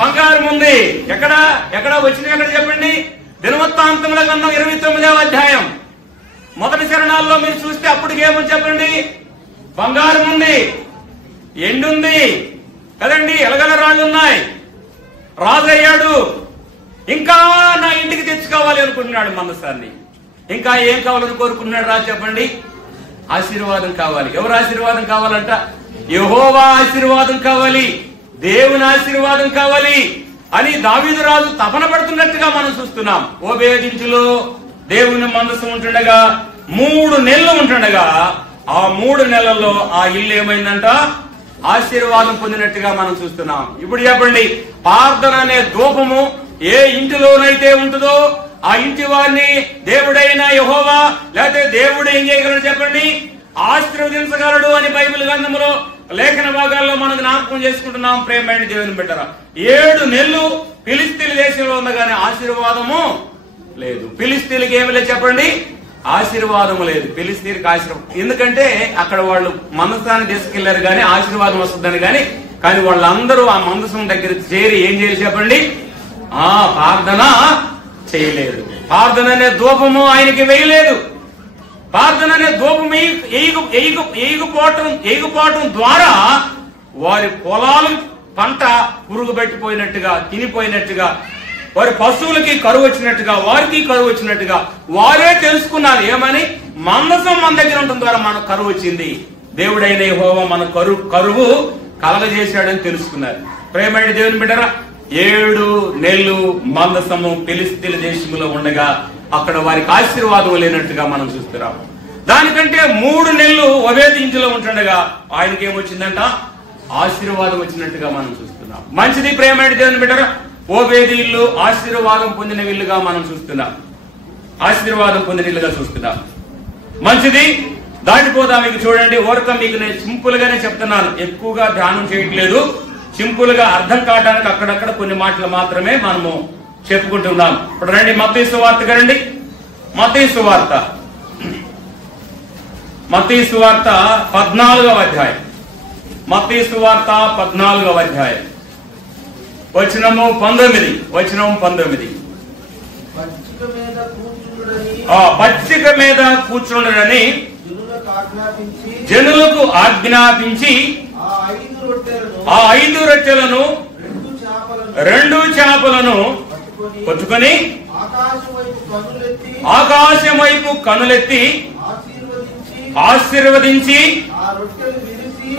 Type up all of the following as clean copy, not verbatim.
బంగారం ఉంది. ఎక్కడ ఎక్కడ వచ్చినవి ఎక్కడ చెప్పండి? దినవృత్తాంతముల గ్రంథం 29వ అధ్యాయం మొదటి చరణాల్లో మీరు చూస్తే అప్పటికేమని చెప్పండి? బంగారం ఉంది, ఎండుంది కదండి, ఎలగల రాళ్ళు ఉన్నాయి, రాజు అయ్యాడు. ఇంకా నా ఇంటికి తెచ్చుకోవాలి అనుకుంటున్నాడు మనసాన్ని. ఇంకా ఏం కావాలని కోరుకున్నాడు రా చెప్పండి? ఆశీర్వాదం కావాలి. ఎవరు ఆశీర్వాదం కావాలంట? యెహోవా ఆశీర్వాదం కావాలి, దేవుని ఆశీర్వాదం కావాలి అని దావీదు రాజు తపన పడుతున్నట్టుగా మనం చూస్తున్నాం. ఓబేదించులో దేవుని మందసం ఉంటుండగా 3 నెలలు ఉంటుండగా ఆ 3 నెలల్లో ఆ ఇల్లు ఏమైందంట? ఆశీర్వాదం పొందినట్టుగా మనం చూస్తున్నాం. ఇప్పుడు చెప్పండి, ప్రార్థన అనే ధూపము ఏ ఇంటిలోనైతే ఉంటుందో ఆ ఇంటి వారిని దేవుడైన యెహోవా లేకపోతే దేవుడు ఏం చేయగలడు చెప్పండి? ఆశీర్వదించగలడు అని బైబిల్ గ్రంథంలో లేఖన భాగాల్లో మనం జ్ఞాపకం చేసుకుంటున్నాం. ప్రేమైన దేవుని బిడ్డరా, 7 నెలలు ఫిలిస్తీన్ దేశంలో ఉంది కానీ ఆశీర్వాదము లేదు. ఫిలిస్తీన్కి ఏమి లేదు చెప్పండి? ఆశీర్వాదము లేదు. ఫిలిస్తీన్కి ఆశీర్వాదం ఎందుకంటే అక్కడ వాళ్ళు మందసాన్ని తీసుకెళ్లారు కానీ ఆశీర్వాదం వస్తుందని కానీ వాళ్ళందరూ ఆ మందసం దగ్గర చేరి ఏం చేయాలి చెప్పండి? ప్రార్థన చేయలేదు. ప్రార్థన అనే ధూపము ఆయనకి వేయలేదు. ప్రార్థన అనే ధూపం ఎగిపోవటం ద్వారా వారి పొలాలు పంట పురుగు పెట్టిపోయినట్టుగా, తినిపోయినట్టుగా, వారి పశువులకి కరువు వచ్చినట్టుగా, వారికి కరువు వచ్చినట్టుగా వారే తెలుసుకున్నారు. ఏమని? మందసం మన దగ్గర ఉండటం ద్వారా మనకు కరువు వచ్చింది, దేవుడైన యెహోవా మన కరువు కలగజేశాడని తెలుసుకున్నారు. ప్రేమైన దేవుని బిడ్డరా, 7 నెలలు మందసము ఫిలిస్తీన్ దేశంలో ఉండగా అక్కడ వారికి ఆశీర్వాదం లేనట్టుగా మనం చూస్తున్నాం. దానికంటే 3 నెలలు ఓబేదించులో ఉంటుండగా ఆయనకి ఏమొచ్చిందంట? ఆశీర్వాదం వచ్చినట్టుగా మనం చూస్తున్నాం. మంచిది ప్రేమైన దేవుని బిడ్డరా, ఓబేది ఇల్లు ఆశీర్వాదం పొందిన ఇల్లుగా మనం చూస్తున్నాం. ఆశీర్వాదం పొందిన ఇల్లుగా చూస్తున్నాం. మంచిది, దాటిపోదాం. మీకు చూడండి, ఓరక మీకు నేను సింపుల్ గానే చెప్తున్నాను, ఎక్కువగా ధ్యానం చేయట్లేదు. సింపుల్ గా అర్థం కావడానికి అక్కడక్కడ కొన్ని మాటలు మాత్రమే మనము చెప్పుకుంటున్నాం. ఇప్పుడు రండి మత్తయి సువార్త రండి. మత్తయి సువార్త 14వ అధ్యాయం. మత్తయి సువార్త 14వ అధ్యాయం వచనము 19. పచ్చిక మీద కూర్చుండని జనులకు ఆజ్ఞాపించి ఆ 5 రొట్టెలను 2 చేపలను పట్టుకొని ఆకాశం వైపు కనులెత్తి ఆశీర్వదించి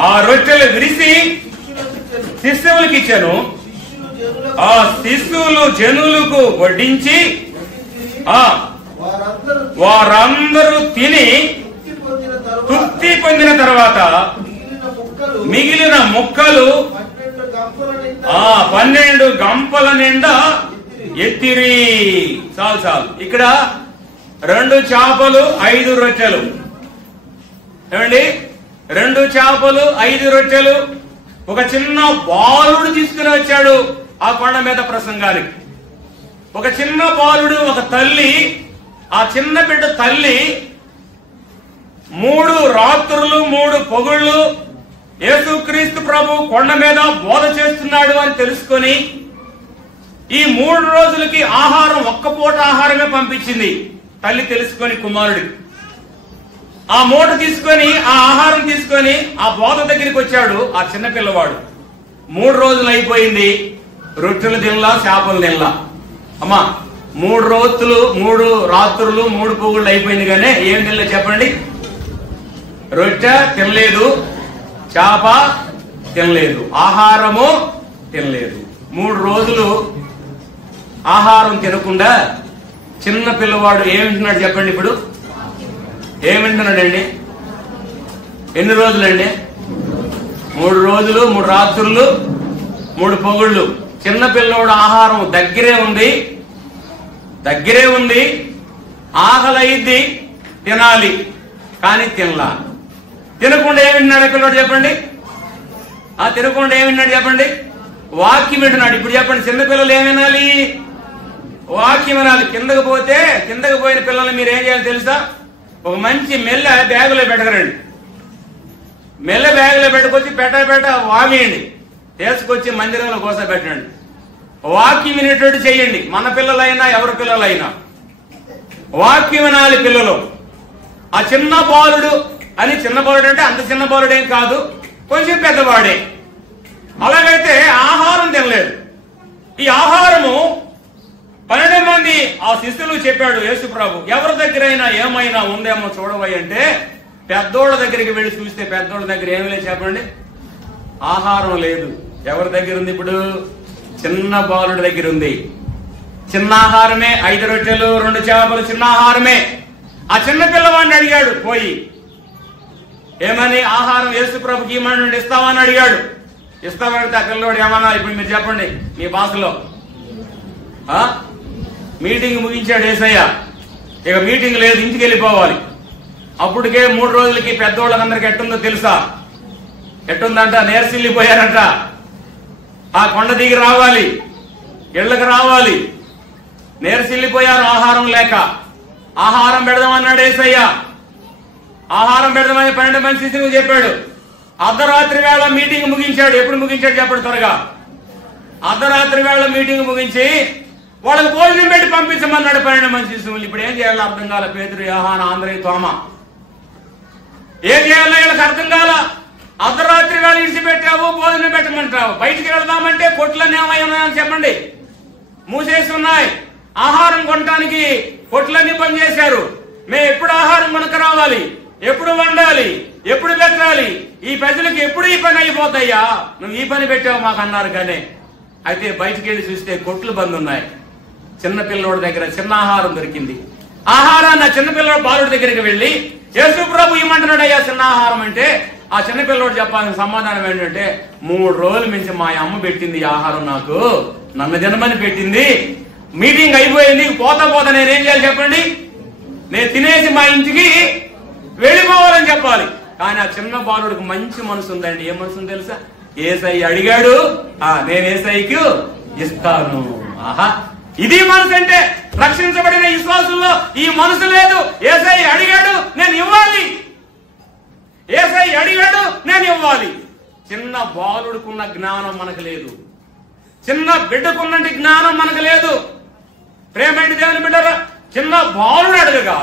ఆ రొట్టెలు విరిసి శిష్యులకు ఇచ్చాను. ఆ శిష్యులు జనులకు వడ్డించి వారందరూ తిని తృప్తి పొందిన తర్వాత మిగిలిన ముక్కలు 12 గంపల నిండా ఎత్తిరి. చాలు. ఇక్కడ 2 చేపలు 5 రొట్టెలు. ఏమండి? 2 చేపలు 5 రొట్టెలు. ఒక చిన్న బాలుడు తీసుకుని వచ్చాడు ఆ కొండ మీద ప్రసంగానికి. ఒక చిన్న బాలుడు, ఒక తల్లి, ఆ చిన్న బిడ్డ తల్లి 3 రాత్రులు 3 పొగుళ్ళు యేసుక్రీస్తు ప్రభు కొండ మీద బోధ చేస్తున్నాడు అని తెలుసుకొని ఈ 3 రోజులకి ఆహారం, ఒక్క పూట ఆహారమే పంపించింది తల్లి. తెలుసుకొని కుమారుడికి ఆ మూట తీసుకొని, ఆ ఆహారం తీసుకొని ఆ బోధ దగ్గరికి వచ్చాడు ఆ చిన్న పిల్లవాడు. 3 రోజులు అయిపోయింది, రొట్టెలు తినలా, చేపలు తినలా. అమ్మా, 3 రోజులు 3 రాత్రులు 3 పొగుళ్ళు అయిపోయింది కానీ ఏం తినలేదు చెప్పండి? రొట్టె తినలేదు, చేప తినలేదు, ఆహారము తినలేదు. 3 రోజులు ఆహారం తినకుండా చిన్న పిల్లవాడు ఏమింటున్నాడు చెప్పండి? ఇప్పుడు ఏమింటున్నాడండి? ఎన్ని రోజులండి? 3 రోజులు 3 రాత్రులు 3 పొగుళ్ళు. చిన్న పిల్లవాడు ఆహారం దగ్గరే ఉంది, ఆకలైద్ది, తినాలి కానీ తినలా. తినకుండా ఏమింటున్నాడు పిల్లవాడు చెప్పండి? తినకుండా ఏమిన్నాడు చెప్పండి? వాక్యం వింటున్నాడు. ఇప్పుడు చెప్పండి, చిన్నపిల్లలు ఏం వినాలి? వాక్యం వినాలి. కిందకు పోయిన పిల్లల్ని మీరు ఏం చేయాలి తెలుసా? ఒక మంచి మెల్ల బ్యాగులో పెట్టకరండి. మెల్ల బ్యాగులో పెట్టుకొచ్చి పెట్ట వావేయండి, తీసుకొచ్చి మందిరంలో కోస పెట్టండి. వాక్యం వినేటట్టు చేయండి. మన పిల్లలైనా ఎవరి పిల్లలైనా వాక్యం వినాలి పిల్లలు. ఆ చిన్న బాలుడు అని, చిన్న బాలుడు అంటే అంత చిన్న బాలుడేం కాదు, కొంచెం పెద్దవాడే. అలాగైతే ఆహారం తినలేదు. ఈ ఆహారము 12 మంది ఆ శిష్యులు చెప్పాడు యేసు ప్రభు, ఎవరి దగ్గరైనా ఏమైనా ఉందేమో చూడవై అంటే పెద్దోళ్ళ దగ్గరికి వెళ్ళి చూస్తే పెద్దోళ్ళ దగ్గర ఏమి లేదు చెప్పండి, ఆహారం లేదు. ఎవరి దగ్గర ఉంది ఇప్పుడు? చిన్న బాలుడి దగ్గర ఉంది. చిన్న ఆహారమే, 5 రొట్టెలు 2 చేపలు, చిన్న ఆహారమే. ఆ చిన్న పిల్లవాడిని అడిగాడు పోయి, ఏమని? ఆహారం యేసు ప్రభుకి ఇమ్మని ఇస్తామని అడిగాడు. ఇస్తామంటే ఆ పిల్లవాడు ఏమన్నా? ఇప్పుడు మీరు చెప్పండి మీ భాషలో. మీటింగ్ ముగించాడు యేసయ్య, ఇక మీటింగ్ లేదు, ఇంటికి వెళ్ళిపోవాలి. అప్పటికే 3 రోజులకి పెద్దోళ్ళకందరికి ఎట్టుందో తెలుసా? ఎట్టుందంట? నేర్సిల్లిపోయారంట. ఆ కొండ దిగి రావాలి, ఇళ్లకు రావాలి, నేర్సిల్లిపోయారు ఆహారం లేక. ఆహారం పెడదామన్నాడు యేసయ్య. ఆహారం పెడదామని 12 మంది శిష్యులకు చెప్పాడు. అర్ధరాత్రి వేళ మీటింగ్ ముగించాడు. ఎప్పుడు ముగించాడు చెప్పండి త్వరగా? అర్ధరాత్రి వేళ మీటింగ్ ముగించి వాళ్ళకి భోజనం పెట్టి పంపించమన్నాడు 12 మంది శిష్యులు. ఇప్పుడు ఏం చేయాలో అర్థం కాల. పేతురు, యోహాను, ఆంద్రేయ, తోమ ఏం చేయాలో వీళ్ళకి అర్థం కాల. అర్ధరాత్రి వేళ ఇడిచిపెట్టావు, భోజనం పెట్టమంటావు. బయటికి వెళ్దామంటే కొట్లన్నీ ఏమైనా చెప్పండి, మూసేసి ఉన్నాయి. ఆహారం కొనడానికి కొట్లన్నీ బంద్ చేశారు. మేము ఎప్పుడు ఆహారం కొనక రావాలి, ఎప్పుడు వండాలి, ఎప్పుడు పెట్టాలి, ఈ ప్రజలకు ఎప్పుడు ఈ పని అయిపోతాయ్యా, నువ్వు ఈ పని పెట్టావు మాకు అన్నారు. కానీ అయితే బయటికి వెళ్ళి చూస్తే కొట్లు బంద్ ఉన్నాయి. చిన్న పిల్లోడి దగ్గర చిన్న ఆహారం దొరికింది. ఆహారాన్ని ఆ చిన్నపిల్లడు బాలుడి దగ్గరికి వెళ్ళి యేసు ప్రభు ఇమ్మంటున్నాడు అయ్యా చిన్న ఆహారం అంటే, ఆ చిన్నపిల్లడు చెప్పాల్సిన సమాధానం ఏంటంటే, 3 రోజుల నుంచి మా అమ్మ పెట్టింది ఈ ఆహారం, నాకు నన్ను తినమని పెట్టింది. మీటింగ్ అయిపోయింది, పోతా నేనేం చేయాలి చెప్పండి? నేను తినేసి మా ఇంటికి వెళ్ళిపోవాలని చెప్పాలి. కానీ ఆ చిన్న బాలుడికి మంచి మనసు ఉందండి. ఏ మనసు ఉంది తెలుసా? యేసయ్య అడిగాడు, నేను యేసయ్యకు ఇస్తాను. ఆహా, ఇది మనసు అంటే. రక్షించబడిన విశ్వాసుల్లో ఈ మనసు లేదు. యేసయ్య అడిగాడు, నేను ఇవ్వాలి. యేసయ్య అడిగాడు, నేను ఇవ్వాలి. చిన్న బాలుడుకున్న జ్ఞానం మనకు లేదు. చిన్న బిడ్డకున్నటి జ్ఞానం మనకు లేదు. ప్రేమేంటి దేవుని బిడ్డరా? చిన్న బాలుడు అడగగా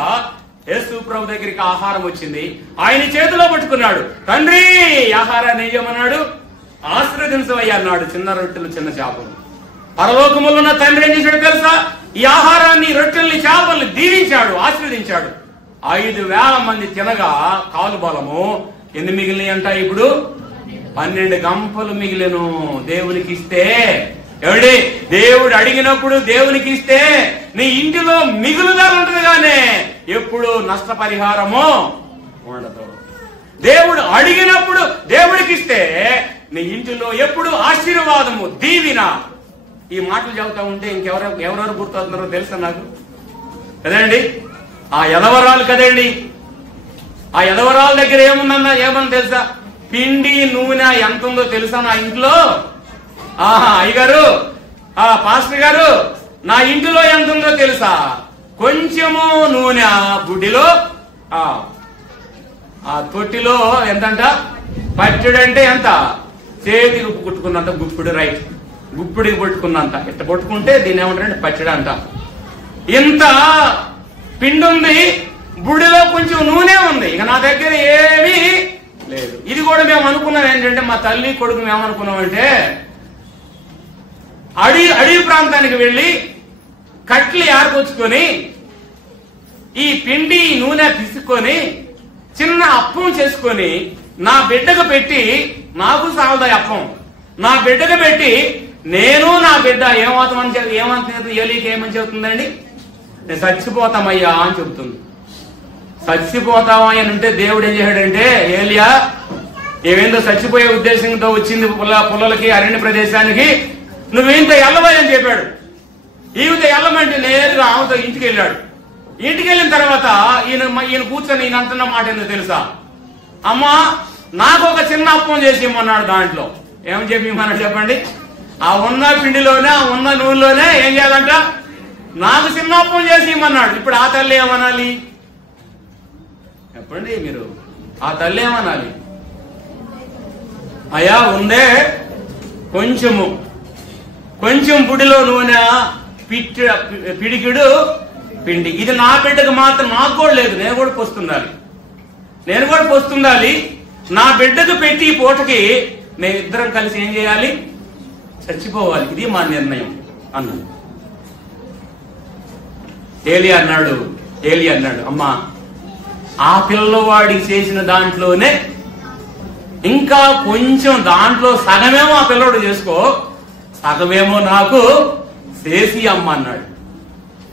యేసు ప్రభు దగ్గరికి ఆహారం వచ్చింది. ఆయన చేతిలో పట్టుకున్నాడు. తండ్రి, ఆహారాన్ని ఇయ్యమన్నాడు. ఆశీర్వదించవయ్యా అన్నాడు. చిన్న రొట్టెలు, చిన్న చేపలు. పరలోకములో ఉన్న తండ్రి ఏం చేశాడు తెలుసా? ఈ ఆహారాన్ని, రొట్టెల్ని, చేపల్ని దీవించాడు, ఆశీర్వదించాడు. 5,000 మంది తినగా కాలు బలము ఎన్ని మిగిలినాయి అంట? ఇప్పుడు 12 గంపలు మిగిలిను. దేవునికి ఇస్తే ఏమండి, దేవుడు అడిగినప్పుడు దేవునికి ఇస్తే నీ ఇంటిలో మిగులుదల ఉంటుంది, కానీ ఎప్పుడు నష్టపరిహారము ఉండదు. దేవుడు అడిగినప్పుడు దేవుడికి ఇస్తే నీ ఇంటిలో ఎప్పుడు ఆశీర్వాదము, దీవిన. ఈ మాటలు చెబుతా ఉంటే ఎవరెవరు గుర్తవుతున్నారో తెలుసా నాకు? కదండి, ఆ ఎదవరాలు కదండి. ఆ ఎదవరాల దగ్గర ఏమన్నా తెలుసా? పిండి నూనె ఎంత ఉందో తెలుసా నా ఇంట్లో? అయ్యగారు, పాస్టర్ గారు, నా ఇంటిలో ఎంత ఉందో తెలుసా? కొంచెము నూనె బుడ్డిలో, ఆ తొట్టిలో ఎంతంట? పచ్చడంటే ఎంత? చేతికి కుట్టుకున్నంత గుప్పుడు, రైట్, గుప్పుడికి పట్టుకున్నంత. ఇట్ట పట్టుకుంటే దీన్ని ఏమంటారంటే పచ్చడి అంట. ఇంత పిండి ఉంది, బుడిలో కొంచెం నూనె ఉంది. ఇక నా దగ్గర ఏమీ లేదు. ఇది కూడా మేము అనుకున్నాం ఏంటంటే, మా తల్లి కొడుకు మేమనుకున్నామంటే, అడవి ప్రాంతానికి వెళ్ళి కట్లు ఏర్పరుచుకొని ఈ పిండి నూనె పిసుకొని చిన్న అప్పం చేసుకొని నా బిడ్డకు పెట్టి, నాకు సాలదా అప్పం, నా బిడ్డకు పెట్టి నేను నా బిడ్డ ఏమంటుంది? ఏలికి ఏమని చెబుతుందండి? నేను చచ్చిపోతామయ్యా అని చెబుతుంది. చచ్చిపోతావా అని అంటే దేవుడు ఏం చేశాడంటే, ఏలియా ఏమేందో చచ్చిపోయే ఉద్దేశంతో వచ్చింది పుల్లలకి, అరణ్య ప్రదేశానికి, నువ్వేంత ఎల్లవని అని చెప్పాడు. ఈవితో ఎల్లమంటే నేరుగా ఆమెతో ఇంటికి వెళ్ళాడు. ఇంటికి వెళ్ళిన తర్వాత ఈయన కూర్చొని ఈయన అంటున్న మాట ఏందో తెలుసా? అమ్మా, నాకు ఒక చిన్న అప్పం చేసి ఇమ్మన్నాడు. దాంట్లో ఏమని చెప్పి ఇమ్మన్నాడు చెప్పండి? ఆ ఉన్న పిండిలోనే, ఆ ఉన్న నూనెలోనే ఏం చేయాలంట? నాకు చిన్న అప్పం చేసి ఇమ్మన్నాడు. ఇప్పుడు ఆ తల్లి ఏమనాలి చెప్పండి మీరు? ఆ తల్లి ఏమనాలి? అయ్యా ఉందే కొంచెము, కొంచెం బుడిలో నూనె, పిడికిడు పిండి. ఇది నా బిడ్డకు మాత్రం, నాకు కూడా లేదు, నేను కూడా పోస్తుండాలి. నా బిడ్డకు పెట్టి ఈ పూటకి మేమిద్దరం కలిసి ఏం చేయాలి? చచ్చిపోవాలి. ఇది మా నిర్ణయం అన్నాడు. ఏలి అన్నాడు, అమ్మా ఆ పిల్లవాడికి చేసిన దాంట్లోనే ఇంకా కొంచెం, దాంట్లో సగమేమో ఆ పిల్లవాడు చేసుకో, సగమేమో నాకు చేసి అమ్మ అన్నాడు.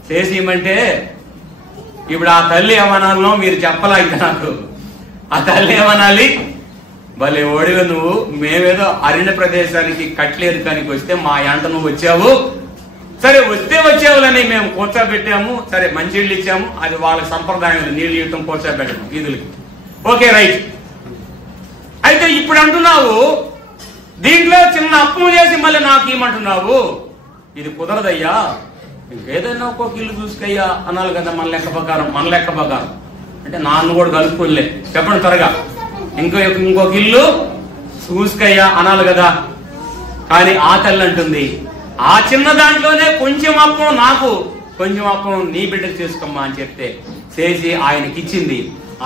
చేసియమంటే ఇప్పుడు ఆ తల్లి ఏమనాలో మీరు చెప్పలాగా నాకు. ఆ తల్లి ఏమనాలి? భలే ఓడిగా నువ్వు, మేమేదో అరణ్య ప్రదేశానికి కట్లేరుకానికి వస్తే మా ఎంట నువ్వు వచ్చావు, సరే వచ్చేవాళ్ళని మేము కూర్చోబెట్టాము, సరే మంచినీళ్ళు ఇచ్చాము, అది వాళ్ళ సంప్రదాయం, నీళ్ళు ఇవ్వటం కూర్చోబెట్టడం వీధులకి, ఓకే రైట్. అయితే ఇప్పుడు అంటున్నావు దీంట్లో చిన్న అప్పు చేసి మళ్ళీ నాకు ఇవ్వమంటున్నావు, ఇది కుదరదయ్యా, ఇంకేదైనా ఒక్కొక్క ఇల్లు చూసుకయ్యా అనాలి కదా మన లెక్క ప్రకారం. అంటే నాన్న కూడా కలుపుకోలే, చెప్పండి త్వరగా, ఇంకొక ఇల్లు చూసుకయ్యా అనాలి కదా. కానీ ఆ తల్లి అంటుంది, ఆ చిన్న దాంట్లోనే కొంచెం అప్పం నాకు, కొంచెం అప్పం నీ బిడ్డకు చేసుకోమ్మా అని చెప్తే చేసి ఆయనకి ఇచ్చింది.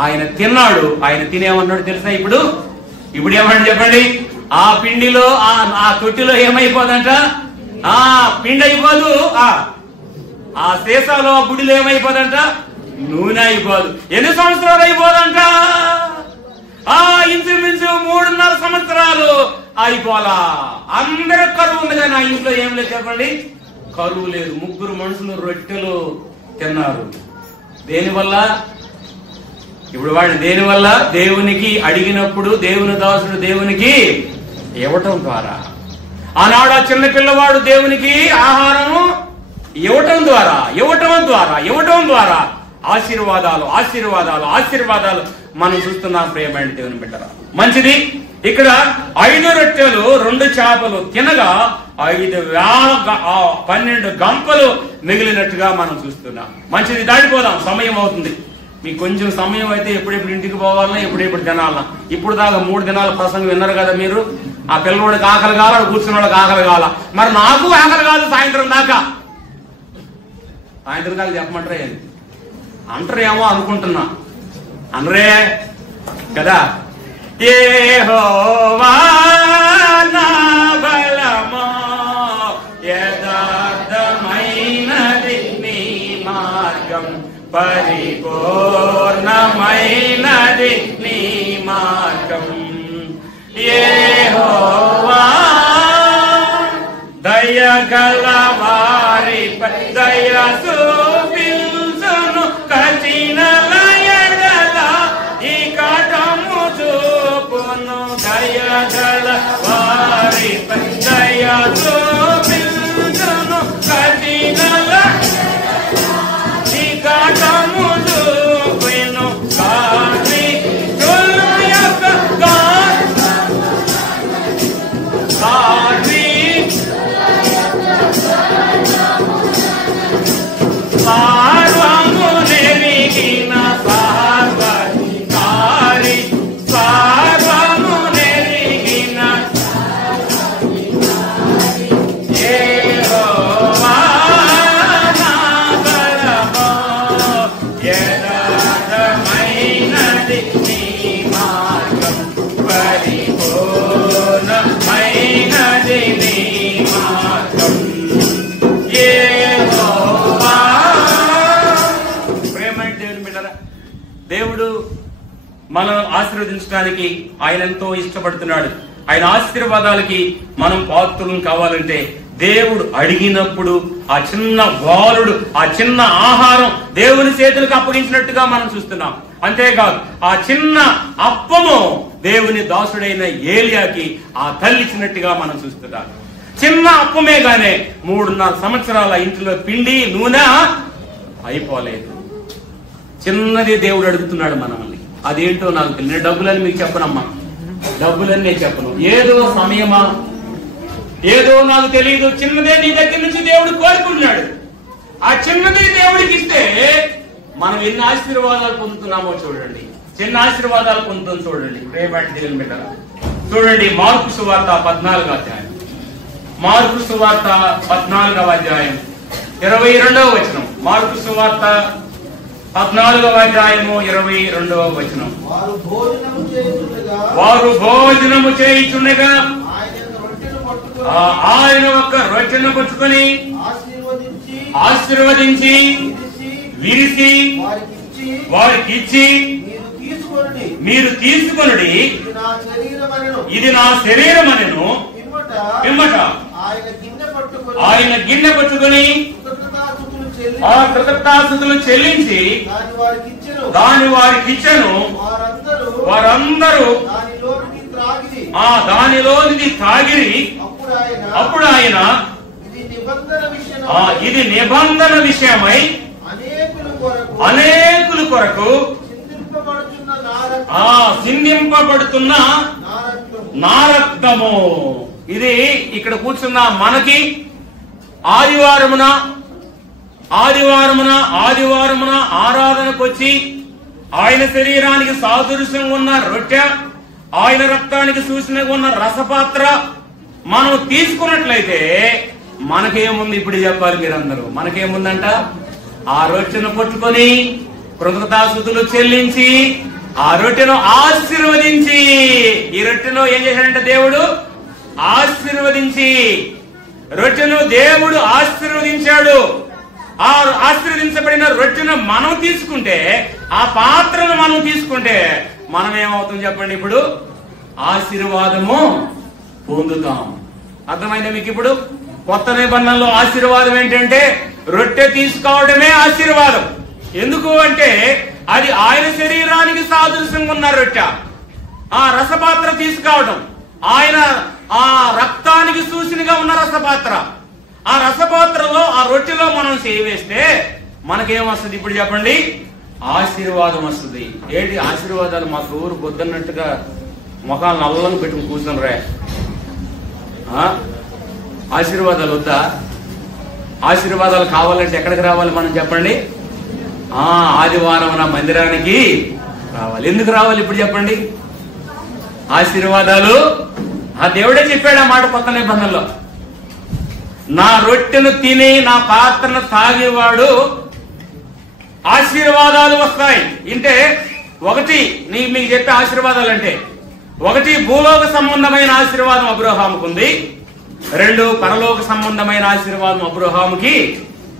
ఆయన తిన్నాడు. ఆయన తినేమన్నాడు తెలుసా? ఇప్పుడు ఏమన్నాడు చెప్పండి? ఆ పిండిలో, ఆ తొట్టిలో ఏమైపోదంట? ఆ పిండి అయిపోదు, ఆ సీసాలో ఆ బుడిలో ఏమైపోదంట? నూనె అయిపోదు. ఎన్ని సంవత్సరాలు అయిపోదంట? ఇంచుమించు 3.5 సంవత్సరాలు అయిపోలా. అందరూ కరువు ఉంది కానీ ఆ ఇంట్లో ఏం లేదు చెప్పండి, కరువు లేదు. 3 మనుషులు రొట్టెలు తిన్నారు. దేనివల్ల? ఇప్పుడు వాడిని దేనివల్ల? దేవునికి అడిగినప్పుడు దేవుని దాసుడు దేవునికి ఇవ్వటం ద్వారా. ఆనాడు ఆ చిన్న పిల్లవాడు దేవునికి ఆహారం ఇవ్వటం ద్వారా ఆశీర్వాదాలు మనం చూస్తున్నాం. ప్రియమైన దేవుని బిడ్డరా, మంచిది. ఇక్కడ 5 రొట్టెలు 2 చేపలు తినగా 12 గంపలు మిగిలినట్టుగా మనం చూస్తున్నాం. మంచిది, దాటిపోదాం, సమయం అవుతుంది. మీకు కొంచెం సమయం అయితే ఎప్పుడెప్పుడు ఇంటికి పోవాలన్నా, ఎప్పుడెప్పుడు తినాలన్నా. ఇప్పుడు దాకా 3 దినాల ప్రసంగం విన్నారు కదా మీరు. ఆ పిల్లవాడికి ఆకలి కాల, కూర్చున్న వాళ్ళకి ఆకలి కాల, మరి నాకు ఆకలి కాదు. సాయంత్రం దాకా చెప్పమంటారే అంటారేమో అనుకుంటున్నా, అనరే కదా. యెహోవా నా బలమో, యథార్థమైనది నీ మార్గం, పరిపూర్ణమైనది నీ మార్గం. యెహోవా దయగల వారిపై దయ చూపించును, కఠినల ఎడల ఇకటము చూపును. దయగల వారిపై దయ చూపించును, కఠినల ఇకటము చూపును. సార్వము నెరిగిన సార్వకారి, సార్వము నెరిగిన యెహోవా నా బలమో, యథార్థమైనది నీ మార్గం, పరిపూర్ణమైనది నీ మార్గం. దేవుడు మనం ఆశీర్వదించడానికి ఆయన ఎంతో ఇష్టపడుతున్నాడు. ఆయన ఆశీర్వాదాలకి మనం పాత్రులం కావాలంటే దేవుడు అడిగినప్పుడు ఆ చిన్న బాలుడు, ఆ చిన్న ఆహారం దేవుని చేతులకు అప్పగించినట్టుగా మనం చూస్తున్నాం. అంతేకాదు ఆ చిన్న అప్పము దేవుని దాసుడైన ఏలియాకి ఆ తల్లి ఇచ్చినట్టుగా మనం చూస్తున్నాం. చిన్న అప్పమే గానే 3.5 సంవత్సరాల ఇంటిలో పిండి నూనె అయిపోలేదు. చిన్నది దేవుడు అడుగుతున్నాడు మనల్ని. అదేంటో నాకు తెలియదు. నేను డబ్బులని మీకు చెప్పనమ్మా, డబ్బులని నేను చెప్పను. ఏదో సమయమా, ఏదో నాకు తెలియదు, చిన్నదే నీ దగ్గర నుంచి దేవుడు కోరుకున్నాడు. ఆ చిన్నది దేవుడికి ఇస్తే మనం ఎన్ని ఆశీర్వాదాలు పొందుతున్నామో చూడండి. చిన్న ఆశీర్వాదాలు పొందుతాం చూడండి. ప్రేమ దేవుని బిడ్డలారా, చూడండి మార్కు సువార్త 14వ అధ్యాయం. మార్కు సువార్త 14వ అధ్యాయం 22వ వచనం. మార్కు సువార్త 14వ అధ్యాయము 22వ వచనం. వారు భోజనము చేయుచుండగా ఆయన ఒక రొట్టెను పట్టుకొని ఆశీర్వదించి విరిసి వారికి ఇచ్చి, మీరు తీసుకొనుడి, ఇది నా శరీరమనెను పిమ్మట ఆయన గిన్నె పట్టుకొని ఆ కృతజ్ఞతాస్తుతులు చెల్లించి దాని వారికి ఇచ్చెను. వారందరూ దానిలోనిది తాగిరి. అప్పుడు ఆయన ఇది నిబంధన విషయమై అనేకుల కొరకు సిందింపబడుతున్న నా రక్తము. ఇది ఇక్కడ కూర్చున్న మనకి ఆదివారమున ఆరాధనకు వచ్చి ఆయన శరీరానికి సాదృశ్యం ఉన్న రొట్టె, ఆయన రక్తానికి సూచనగా ఉన్న రసపాత్ర మనం తీసుకున్నట్లయితే మనకేముంది? ఇప్పుడు చెప్పాలి మీరందరూ. మనకేముందంట? ఆ రొట్టెను పట్టుకొని కృతజ్ఞతాస్తుతులు చెల్లించి ఆ రొట్టెను ఆశీర్వదించి, ఈ రొట్టెను ఏం చేశాడంటే దేవుడు ఆశీర్వదించి, రొట్టెను దేవుడు ఆశీర్వదించాడు. ఆ ఆశీర్వదించబడిన రొట్టెను మనం తీసుకుంటే, ఆ పాత్రను మనం తీసుకుంటే మనం ఏమవుతుంది చెప్పండి? ఇప్పుడు ఆశీర్వాదము పొందుతాం. అర్థమైందా మీకు? ఇప్పుడు కొత్త నిబంధనలో ఆశీర్వాదం ఏంటంటే రొట్టె తీసుకోవడమే ఆశీర్వాదం. ఎందుకు అంటే అది ఆయన శరీరానికి సాదృశ్యంగా ఉన్న రొట్టె. ఆ రసపాత్ర తీసుకోవడం, ఆయన ఆ రక్తానికి సూచనగా ఉన్న రసపాత్ర. ఆ రసపాత్రలో ఆ రొట్టెలో మనం చేయివేస్తే మనకేమొస్తుంది? ఇప్పుడు చెప్పండి, ఆశీర్వాదం వస్తుంది. ఏంటి ఆశీర్వాదాలు? మాకు ఊరు పొద్దున్నట్టుగా ముఖాలు నల్లని పెట్టుకుని కూర్చుని ఆశీర్వాదాలు వద్దా? ఆశీర్వాదాలు కావాలంటే ఎక్కడికి రావాలి మనం చెప్పండి? ఆదివారం నా మందిరానికి రావాలి. ఎందుకు రావాలి ఇప్పుడు చెప్పండి? ఆశీర్వాదాలు ఆ దేవుడే చెప్పాడు ఆ మాట కొత్త నిబంధనలో. నా రొట్టెను తిని నా పాత్రను తాగేవాడు ఆశీర్వాదాలు వస్తాయి. అంటే ఒకటి మీకు చెప్పే ఆశీర్వాదాలు అంటే, ఒకటి భూలోక సంబంధమైన ఆశీర్వాదం అబ్రహాముకు ఉంది, రెండు పరలోక సంబంధమైన ఆశీర్వాదం అబ్రహాముకి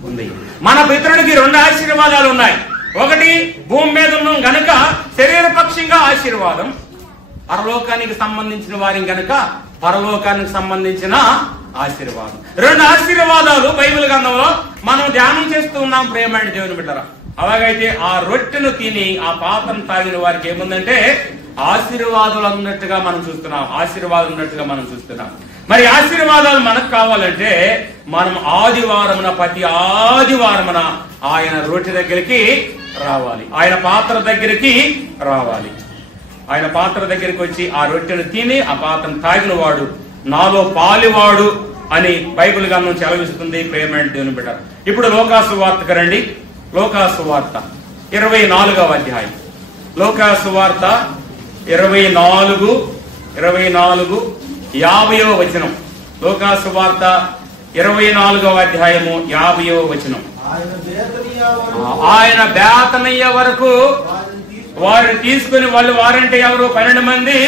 ఉంది. మన పితరుడికి రెండు ఆశీర్వాదాలు ఉన్నాయి. ఒకటి భూమి మీద ఉన్నాం గనుక శరీరపక్షంగా ఆశీర్వాదం, పరలోకానికి సంబంధించిన వారి గనుక పరలోకానికి సంబంధించిన ఆశీర్వాదం. రెండు ఆశీర్వాదాలు బైబిల్ గ్రంథంలో మనం ధ్యానం చేస్తూ ఉన్నాం ప్రేమైన దేవుని బిడ్డరా. అలాగైతే ఆ రొట్టెను తిని ఆ పాత్రను తాగిన వారికి ఏముందంటే ఆశీర్వాదాలు ఉన్నట్టుగా మనం చూస్తున్నాం. ఆశీర్వాదం ఉన్నట్టుగా మనం చూస్తున్నాం. మరి ఆశీర్వాదాలు మనకు కావాలంటే మనం ఆదివారమున, ప్రతి ఆదివారమున ఆయన రొట్టె దగ్గరికి రావాలి, ఆయన పాత్ర దగ్గరికి రావాలి. ఆయన పాత్ర దగ్గరికి వచ్చి ఆ రొట్టెను తిని ఆ పాత్రను తాగిన వాడు నాలో పాలివాడు అని బైబిల్ గ్రంథం చెలవిస్తుంది ప్రేమైన దేవుని బిడ్డ. ఇప్పుడు లోకాసు వార్తకు రండి. లోకాసు వార్త 24వ అధ్యాయం. లోకాసు వార్త 24 50వ వచనం. లోకాసు వార్త 24వ అధ్యాయము 50వ వచనం. ఆయన బేతనియ వరకు వారిని తీసుకుని, వారంటే ఎవరు? 12 మంది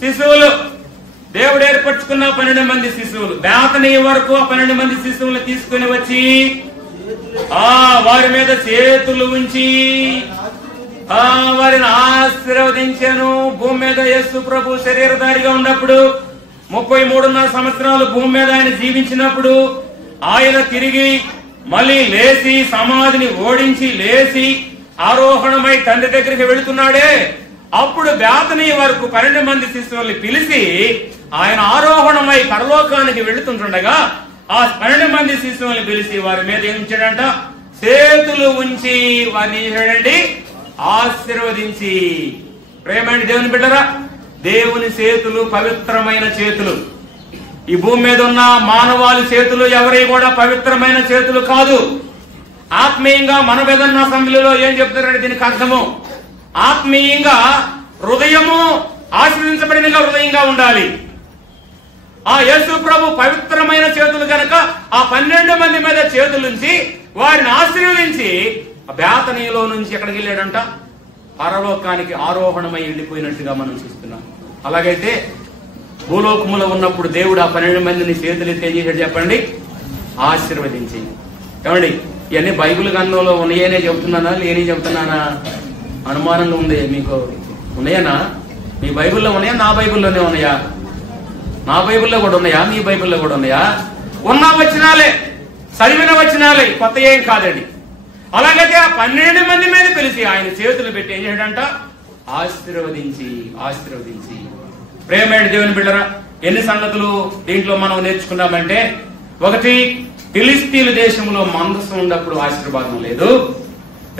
శిశువులు. దేవుడు ఏర్పరచుకున్న 12 మంది శిశువులు. బేతనియ వరకు ఆ 12 మంది శిశువులు తీసుకుని వచ్చి వారి మీద చేతులు ఉంచి వారిని ఆశీర్వదించాను. భూమి మీద యేసు ప్రభు శరీరధారిగా ఉన్నప్పుడు 33.5 సంవత్సరాలు భూమి మీద ఆయన జీవించినప్పుడు ఆయన తిరిగి మళ్ళీ లేచి సమాధిని ఓడించి లేచి ఆరోహణమై తండ్రి దగ్గరికి వెళుతున్నాడే, అప్పుడు బేతనీ వరకు 12 మంది శిశువుల్ని పిలిచి ఆయన ఆరోహణమై పరలోకానికి వెళుతుంటుండగా ఆ 12 మంది శిశువుల్ని పిలిచి వారి మీద ఏం ఉంచాడంట? చేతులు ఉంచి వారిని ఏడండి ఆశీర్వదించి. ప్రేమైన దేవుని బిడ్డరా, దేవుని చేతులు పవిత్రమైన చేతులు. ఈ భూమి మీద ఉన్న మానవాళి చేతులు ఎవరి కూడా పవిత్రమైన చేతులు కాదు. ఆత్మీయంగా మన వేదన్న అసెంబ్లీలో ఏం చెప్తారంటే దీనికి అర్థము, ఆత్మీయంగా హృదయము ఆశీర్వదించబడినగా హృదయంగా ఉండాలి. ఆ యేసు ప్రభు పవిత్రమైన చేతులు కనుక ఆ 12 మంది మీద చేతులుంచి వారిని ఆశీర్వదించి బేతనీలో నుంచి ఎక్కడికి వెళ్ళాడంట? పరలోకానికి ఆరోహణమై వెళ్ళిపోయినట్టుగా మనం చూస్తున్నాం. అలాగైతే భూలోకములో ఉన్నప్పుడు దేవుడు ఆ 12 మందిని చేతులెత్తి ఏం చేశాడు చెప్పండి? ఆశీర్వదించి. ఏమండి, ఇవన్నీ బైబిల్ గ్రంథంలో ఉన్నాయనే చెబుతున్నానా లేని చెబుతున్నానా? అనుమానంగా ఉంది మీకు. ఉన్నాయనా? మీ బైబిల్లో ఉన్నాయా? నా బైబిల్లోనే ఉన్నాయా? నా బైబిల్లో కూడా ఉన్నాయా? మీ బైబిల్లో కూడా ఉన్నాయా? ఉన్న వచనాలే, చదివిన వచనాలే, కొత్త ఏం కాదండి. అలాగైతే ఆ 12 మంది మీద పిలిచి ఆయన చేతులు పెట్టి ఏం చేయడంట? ఆశీర్వదించి. ఆశీర్వదించి. ప్రేమైన దేవుని బిడ్డరా, ఎన్ని సంగతులు దీంట్లో మనం నేర్చుకున్నామంటే, ఒకటి, ఫిలిస్తీన్ల దేశంలో మందసం ఉన్నప్పుడు ఆశీర్వాదం లేదు.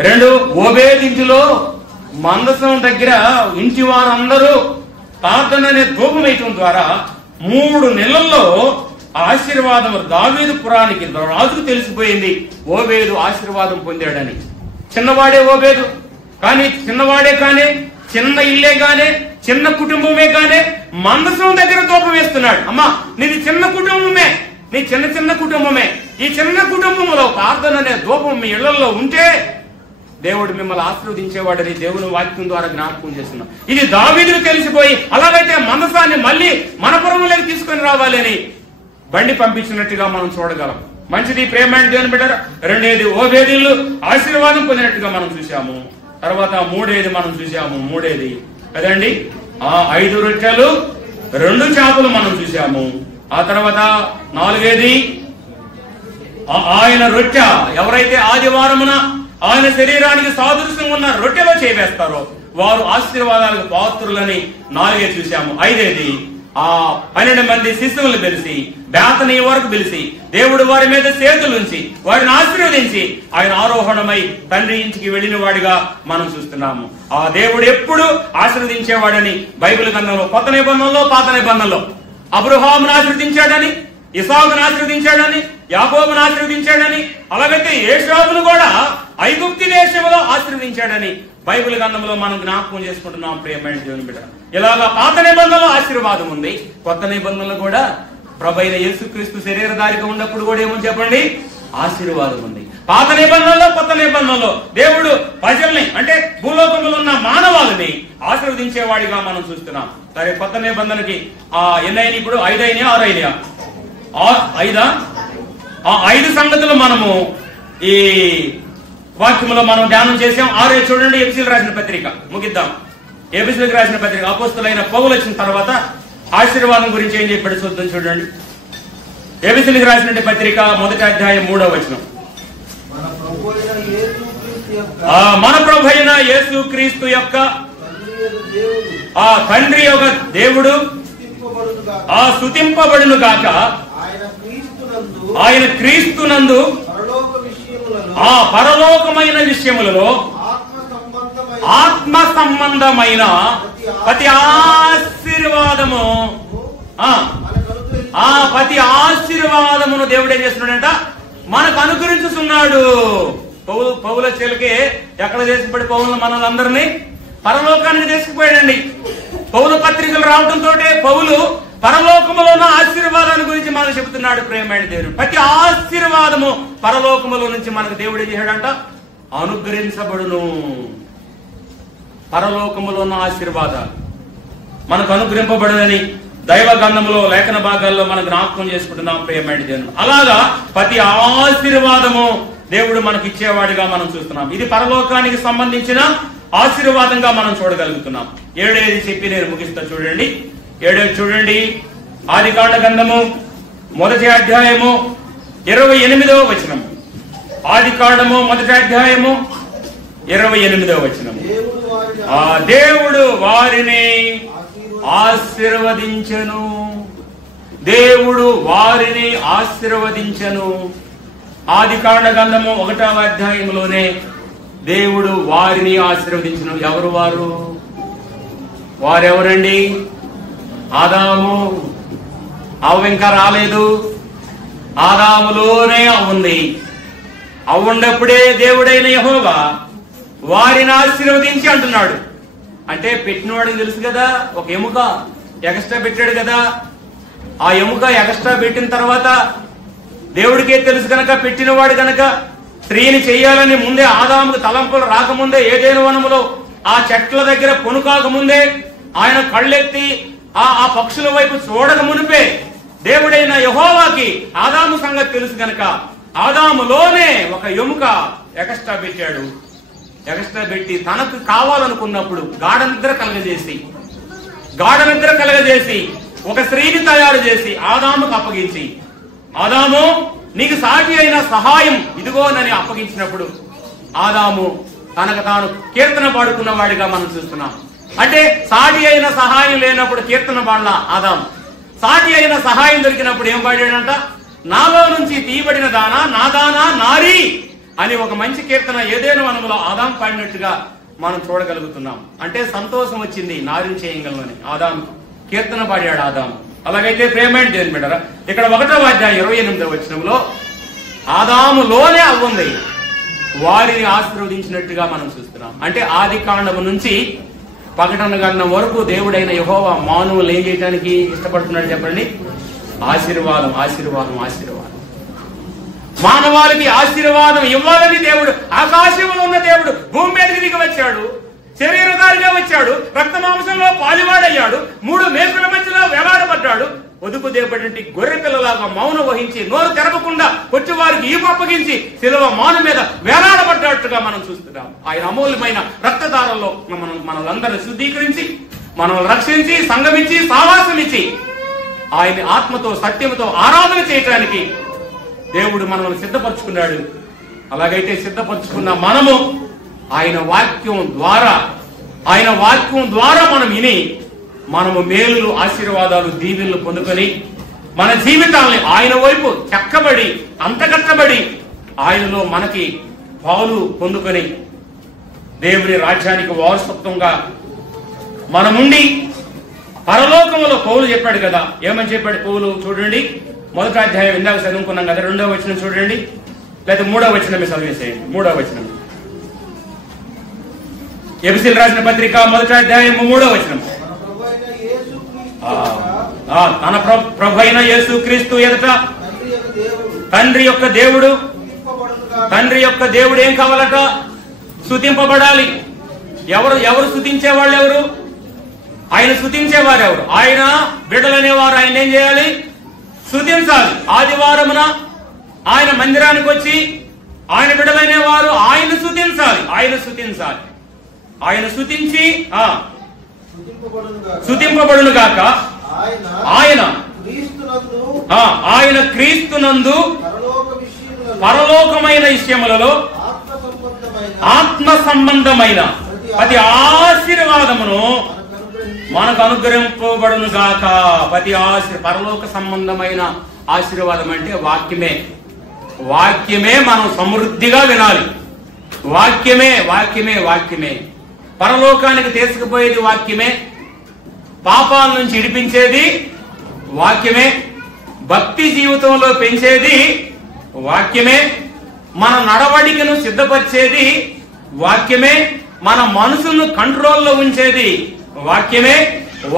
2, ఓబేదింటిలో మందసం దగ్గర ఇంటి వారందరూ ప్రార్థన అనే ధూపం వేయటం ద్వారా 3 నెలల్లో ఆశీర్వాదం దావీదు పురానికి రాజుకు తెలిసిపోయింది ఓబేదు ఆశీర్వాదం పొందాడని. చిన్నవాడే ఓబేదు, కానీ చిన్నవాడే కానీ, చిన్న ఇల్లే గానే, చిన్న కుటుంబమే గానే మందసం దగ్గర ధూపం వేస్తున్నాడు. అమ్మా, నీది చిన్న కుటుంబమే, నీ చిన్న కుటుంబమే. ఈ చిన్న కుటుంబంలో ప్రార్థన అనే ధూపం మీ ఇళ్లలో ఉంటే దేవుడు మిమ్మల్ని ఆశీర్వదించేవాడని దేవుని వాక్యం ద్వారా జ్ఞాపకం చేస్తున్నాం. ఇది దావీదుకు తెలిసిపోయి, అలాగైతే మందసాన్ని మళ్ళీ మన పురంలోకి తీసుకొని రావాలని బండి పంపించినట్టుగా మనం చూడగలం. మంచిది ప్రేమైన దేవుని బిడ్డరా. 2, ఓబేదీలు ఆశీర్వాదం పొందినట్టుగా మనం చూసాము. తర్వాత 3 మనం చూసాము. 3 కదండి, 5 రొట్టెలు 2 చేపలు మనం చూసాము. ఆ తర్వాత 4 ఆయన రొట్టె ఎవరైతే ఆదివారమున ఆయన శరీరానికి సాదృశ్యం ఉన్న రొట్టెలో చేవేస్తారో వారు ఆశీర్వాదాలకు పాత్రులని 4 చూశాము. 5 ఆ 12 మంది శిశువులు పిలిచి బేతనీ వరకు పిలిచి దేవుడు వారి మీద చేతులుంచి వారిని ఆశీర్వదించి ఆయన ఆరోహణమై తండ్రి ఇంటికి వెళ్లిన వాడిగా మనం చూస్తున్నాము. ఆ దేవుడు ఎప్పుడు ఆశీర్వదించేవాడని బైబిల్ గ్రంథంలో కొత్త నిబంధనలో పాత నిబంధనలో అబ్రహామును ఆశీర్వదించాడని, ఇసాకును ఆశీర్వదించాడని, యాకోబును ఆశీర్వదించాడని, అలాగైతే ఏషావును కూడా ఐగుప్తు దేశంలో ఆశీర్వదించాడని బైబిల్ గ్రంథంలో మనం జ్ఞాపకం చేసుకుంటున్నాం. ప్రియమైన దేవుని బిడ్డ, ఇలాగా పాత నిబంధనలో ఆశీర్వాదం ఉంది, కొత్త నిబంధనలు కూడా ప్రభువైన యేసుక్రీస్తు శరీరధారిగా ఉన్నప్పుడు కూడా ఏమని చెప్పండి? ఆశీర్వాదం ఉంది. పాత నిబంధనలో కొత్త నిబంధనలో దేవుడు ప్రజల్ని, అంటే భూలోకంలో ఉన్న మానవాళిని ఆశీర్వదించేవాడిగా మనం చూస్తున్నాం. సరే, కొత్త నిబంధనకి ఎన్నైనా ఇప్పుడు 5 అయినా 6 అయినా? 5 సంగతులు మనము ఈ వాక్యంలో మనం ధ్యానం చేసాం. 6 చూడండి, ఎఫెసీయులకు రాసిన పత్రిక ముగిద్దాం. ఎఫెసీయులకు రాసిన పత్రిక అపోస్తలుడైన పౌలు వచ్చిన తర్వాత ఆశీర్వాదం గురించి ఏం చెప్పాడు చూద్దాం. చూడండి, ఎఫెసీయులకు రాసిన పత్రిక 1వ అధ్యాయం 3వ వచనం. మన ప్రభు అయిన యేసుక్రీస్తు యొక్క ఆ తండ్రి యొక్క దేవుడు స్తుతింపబడును గాక, ఆయన క్రీస్తునందు ఆ పరలోకమైన విషయములలో ఆత్మ సంబంధమైన ప్రతి ఆశీర్వాదము ప్రతి ఆశీర్వాదమును దేవుడు ఏం చేస్తున్నాడంట? మనకు అనుగ్రహించుతున్నాడు. పౌల చెలికి ఎక్కడ తీసుకుపోయి పౌలను మనల్ని పరలోకానికి తీసుకుపోయాడండి. పౌలు పత్రికలు రావడంతో పౌలు పరలోకములో ఉన్న ఆశీర్వాదాన్ని గురించి మనకు చెబుతున్నాడు. ప్రేమైన దేవుడు, ప్రతి ఆశీర్వాదము పరలోకములో నుంచి మనకు దేవుడు ఏం చేశాడంట? అనుగ్రహించబడును. పరలోకములో ఉన్న ఆశీర్వాదాలు మనకు అనుగ్రహింపబడునని దైవ గ్రంథంలో లేఖన భాగాల్లో మనం జ్ఞాపకం చేసుకుంటున్నాం. ప్రేమైన దేవుడు, అలాగా ప్రతి ఆశీర్వాదము దేవుడు మనకి ఇచ్చేవాడిగా మనం చూస్తున్నాం. ఇది పరలోకానికి సంబంధించిన ఆశీర్వాదంగా మనం చూడగలుగుతున్నాం. 7 చెప్పి నేను ముగిస్తా. చూడండి, 7 చూడండి. ఆదికాండ గ్రంథము 1వ అధ్యాయము 28వ వచనము. ఆదికాండము 1వ అధ్యాయము 28వ వచనము. దేవుడు వారిని ఆశీర్వదించెను. దేవుడు వారిని ఆశీర్వదించెను. ఆదికాండ గ్రంథము 1వ అధ్యాయంలోనే దేవుడు వారిని ఆశీర్వదించెను. ఎవరు వారు? వారెవరండి? ఆదాము. అవ్వ ఇంకా రాలేదు. ఆదాములోనే అవ్వుంది. అవ్వున్నప్పుడే దేవుడైన యెహోవా వారిని ఆశీర్వదించి అంటున్నాడు. అంటే పెట్టినవాడికి తెలుసు కదా, ఒక ఎముక ఎక్స్ట్రా పెట్టాడు కదా. ఆ ఎముక ఎక్స్ట్రా పెట్టిన తర్వాత దేవుడికే తెలుసు గనక, పెట్టినవాడు గనక స్త్రీని చెయ్యాలని ముందే ఆదాముకు తలంపులు రాకముందే ఏదైనా వనములో ఆ చెట్ల దగ్గర పొనుకాకముందే ఆయన కళ్ళెత్తి ఆ పక్షుల వైపు చూడక మునిపే దేవుడైన యెహోవాకి ఆదాము సంగతి తెలుసు గనక ఆదాములోనే ఒక ఎముక ఎక్స్ట్రా పెట్టాడు. ఎక్స్ట్రా పెట్టి తనకు కావాలనుకున్నప్పుడు గాఢ నిద్ర కలగజేసి ఒక స్త్రీని తయారు చేసి ఆదాముకు అప్పగించి, ఆదాము నీకు సాటి అయిన సహాయం ఇదిగోనని అప్పగించినప్పుడు ఆదాము తనకు తాను కీర్తన పాడుకున్న వాడిగా మనం చూస్తున్నాం. అంటే సాటి అయిన సహాయం లేనప్పుడు కీర్తన పాడిన ఆదాము, సాటి అయిన సహాయం దొరికినప్పుడు ఏం పాడాడంట? నాలో నుంచి తీయబడిన దానా, నా దానా నారీ అని ఒక మంచి కీర్తన ఏదైనా వనములో ఆదాము పాడినట్టుగా మనం చూడగలుగుతున్నాం. అంటే సంతోషం వచ్చింది నారిని చేయగలని ఆదాము కీర్తన పాడాడు ఆదాము. అలాగైతే ప్రేమైన దేవుని బిడ్డలారా, ఇక్కడ 1వ అధ్యాయం 28వ వచనంలో ఆదాములోనే అవ్వుంది వారిని ఆశీర్వదించినట్టుగా మనం చూస్తున్నాం. అంటే ఆది కాండము నుంచి ప్రకటన గ్రంథం వరకు దేవుడైన యెహోవా మానవులు ఏం చేయడానికి ఇష్టపడుతున్నాడు చెప్పండి? ఆశీర్వాదం, ఆశీర్వాదం, ఆశీర్వాదం. మానవాళికి ఆశీర్వాదం ఇవ్వాలని దేవుడు, ఆకాశంలో ఉన్న దేవుడు భూమి మీదకి దిగి వచ్చాడు, శరీరధారిగా వచ్చాడు, రక్త మాంసంలో పాలివాడయ్యాడు, 3 మేకుల మధ్యలో వేలాడబడ్డాడు, ఒదుపు దేపటి గొర్రె పిల్లలాగా మౌనం వహించి నోరు తెరవకుండా వచ్చి వారికి ఈపు అప్పగించి శిలువ మాను మీద వేలాడబడ్డట్టుగా మనం చూస్తున్నాం. ఆయన అమూల్యమైన రక్తధారల్లో మనలందరినీ శుద్ధీకరించి, మనల్ని రక్షించి, సంగమించి, సావాసం ఇచ్చి ఆయన ఆత్మతో సత్యముతో ఆరాధన చేయటానికి దేవుడు మనల్ని సిద్ధపరచుకున్నాడు. అలాగైతే సిద్ధపరచుకున్న మనము ఆయన వాక్యం ద్వారా మనం విని మనము మేలులు, ఆశీర్వాదాలు, దీవెనలు పొందుకొని మన జీవితాలని ఆయన వైపు చెక్కబడి అంతకట్టబడి ఆయనలో మనకి పాలు పొందుకొని దేవుని రాజ్యానికి వారసత్వంగా మనముండి పరలోకములో పౌలు చెప్పాడు కదా, ఏమని చెప్పాడు పౌలు? చూడండి 1వ అధ్యాయం ఇందాక చదువుకున్నాం కదా, 2వ వచనం చూడండి, లేదా 3వ వచనమే చదివేసేయండి. 3వ వచనం ఎఫెసీయులకు రాసిన పత్రిక 1వ అధ్యాయం 3వ వచనం. తన ప్రభు అయిన యేసుక్రీస్తు ఎదుట తండ్రి యొక్క దేవుడు ఏం కావాలట? స్తుతింపబడాలి. ఎవరు స్తుతించేవాళ్ళు ఎవరు? ఆయన స్తుతించేవారు ఎవరు? ఆయన బిడ్డలనేవారు ఆయన ఏం చేయాలి? స్తుతించాలి. ఆదివారమున ఆయన మందిరానికి వచ్చి ఆయన బిడ్డలనేవారు ఆయన స్తుతించాలి. ఆయన స్తుతించి స్తుతింపబడును గాక. ఆయన క్రీస్తునందు పరలోకమైన విషయములలో ఆత్మ సంబంధమైన ప్రతి ఆశీర్వాదమును మనకు అనుగ్రహింపబడును గాక. ప్రతి పరలోక సంబంధమైన ఆశీర్వాదం అంటే వాక్యమే మనం సమృద్ధిగా వినాలి. వాక్యమే పరలోకానికి తీసుకుపోయేది వాక్యమే, పాపాల నుంచి ఇడిపించేది వాక్యమే, భక్తి జీవితంలో పెంచేది వాక్యమే, మన నడవడికను సిద్ధపరిచేది వాక్యమే, మన మనసును కంట్రోల్లో ఉంచేది వాక్యమే.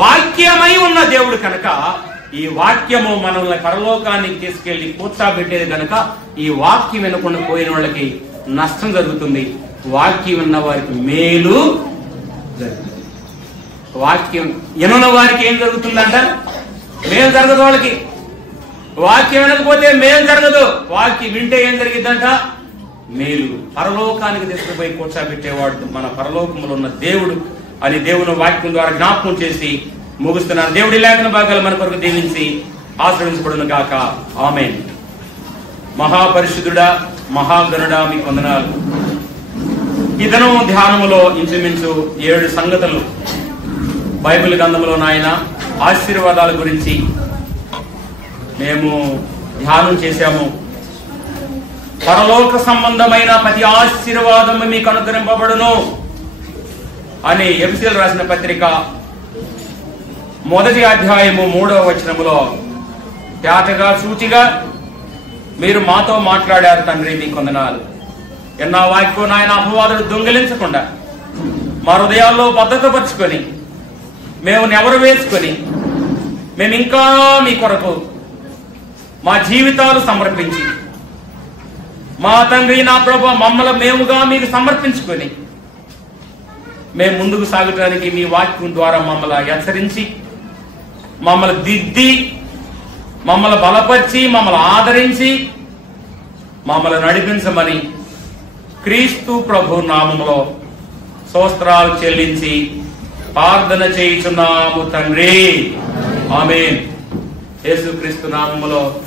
వాక్యమై ఉన్న దేవుడు కనుక ఈ వాక్యము మనల్ని పరలోకానికి తీసుకెళ్లి కూర్చోబెట్టేది కనుక ఈ వాక్యం వినకుండా పోయిన వాళ్ళకి నష్టం జరుగుతుంది, వాక్యం విన్న వారికి మేలు జరుగుతుంది. వాక్యం వినని వారికి ఏం జరుగుతుందంట? మేలు జరగదు. వాళ్ళకి వాక్యం వినకపోతే మేలు జరగదు, వాక్యం వింటే ఏం జరిగిద్దంట? మేలు. పరలోకానికి తీసుకుపోయి కూర్చోబెట్టేవాడు మన పరలోకములో ఉన్న దేవుడు అని దేవుని వాక్యం ద్వారా జ్ఞాపకం చేసి ముగుస్తున్నారు. దేవుడి లేఖన భాగాలు మన కొరకు దీవించి ఆశ్రయించబడును గాక. ఆమేన్. మహాపరిశుద్ధుడా, మహాగణుడా, మీకు వందనాలు. ఈ దినం ధ్యానములో ఇంచుమించు 7 సంగతులు బైబిల్ గ్రంథంలో నాయన ఆశీర్వాదాల గురించి మేము ధ్యానం చేశాము. పరలోక సంబంధమైన ప్రతి ఆశీర్వాదము మీకు అనుగ్రహింపబడును అని ఎఫెసీయులకు రాసిన పత్రిక 1వ అధ్యాయము 3వ వచనములో తేటగా సూటిగా మీరు మాతో మాట్లాడారు తండ్రి, మీకు వందనాలు. ఎన్నా వాక్యం నాయన అపవాదులు దొంగిలించకుండా మా హృదయాల్లో భద్రతపరుచుకొని మేము నెవరు వేసుకొని మేము ఇంకా మీ కొరకు మా జీవితాలు సమర్పించి, మా తండ్రి నా ప్రభు మమ్మల్ని మేముగా మీకు సమర్పించుకొని మేము ముందుకు సాగటానికి మీ వాక్యం ద్వారా మమ్మల్ని హెచ్చరించి, మమ్మల్ని దిద్ది, మమ్మల్ని బలపరిచి, మమ్మల్ని ఆదరించి, మమ్మల్ని నడిపించమని క్రీస్తు ప్రభు నామములో స్తోత్రాలు చెల్లించి ప్రార్థన చేయుచున్నాము తండ్రి. ఆమేన్. యేసుక్రీస్తు నామములో